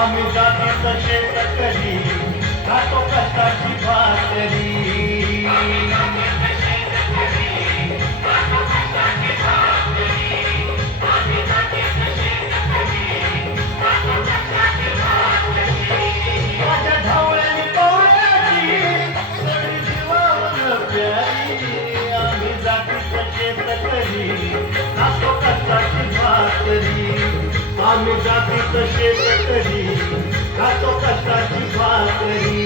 आम्ही जातीचं शेतकरी खातो कष्टाची भाकरी. माझ्या ढवळ्यानी पवळ्याची सगळी जीवावर प्यारी. आम्ही जातीचं शेतकरी खातो कष्टाची भाकरी. आम्ही जातीचं शेतकरी खातो कष्टाची भाकरी.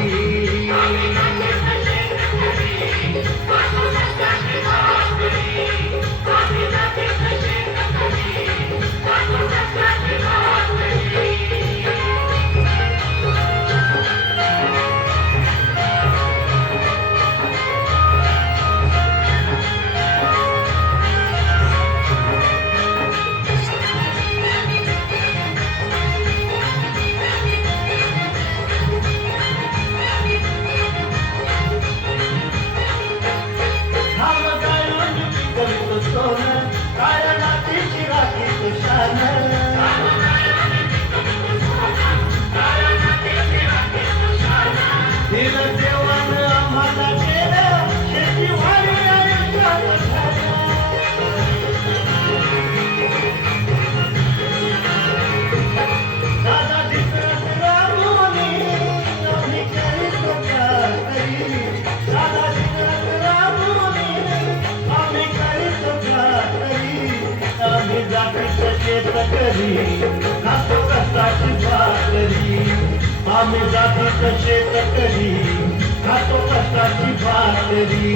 खातो कष्टाची भाकरी. आम्ही जातीचं शेतकरी खातो कष्टाची भाकरी.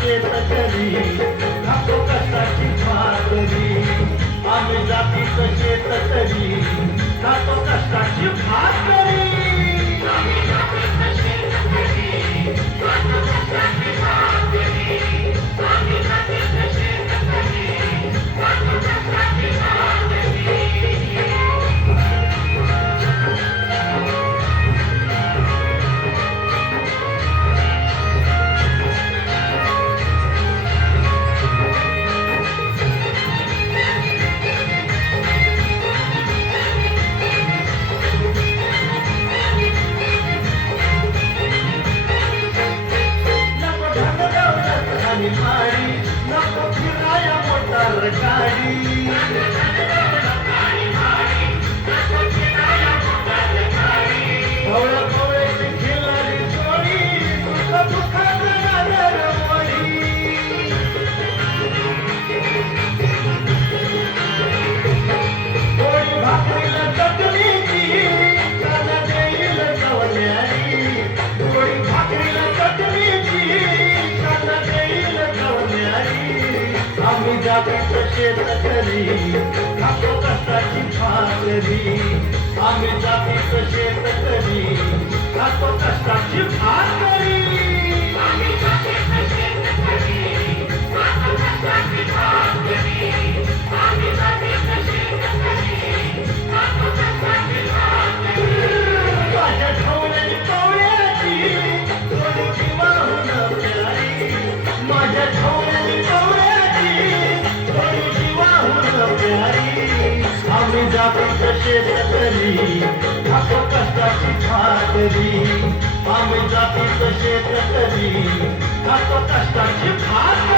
शेतकरी खातो कष्टाची भाकरी. आम्ही जातीचं शेतकरी खातो कष्टाची भाकरी. नको फिराया मोटार गाडी. पवळ्याची खिलारी जोडी दुःखात नजरवडी. पोळी भाकरीला चटणीची काला देईल गवल्यारी. पोळी भाकरीला चटणीची काला देईल गवल्यारी. आम्ही जातीचं शेतकरी खातो कष्टाची भाकरी. आम्ही जातीचं शेतकरी खातो कष्टाची भाकरी. आम्ही जातीचं शेतकरी खातो कष्टाची भाकरी. आम्ही जातीचं शेतकरी खातो कष्टाची भाकरी. माझ्या ढवळ्यानी पवळ्याची थोडी जीवाहून प्यारी. माझ्या ढवळ्यानी पवळ्याची थोडी जीवाहून प्यारी. आम्ही जातीचं शेतकरी खातो कष्टाची भाकरी. आम्ही जातीचं शेतकरी खातो कष्टाची भात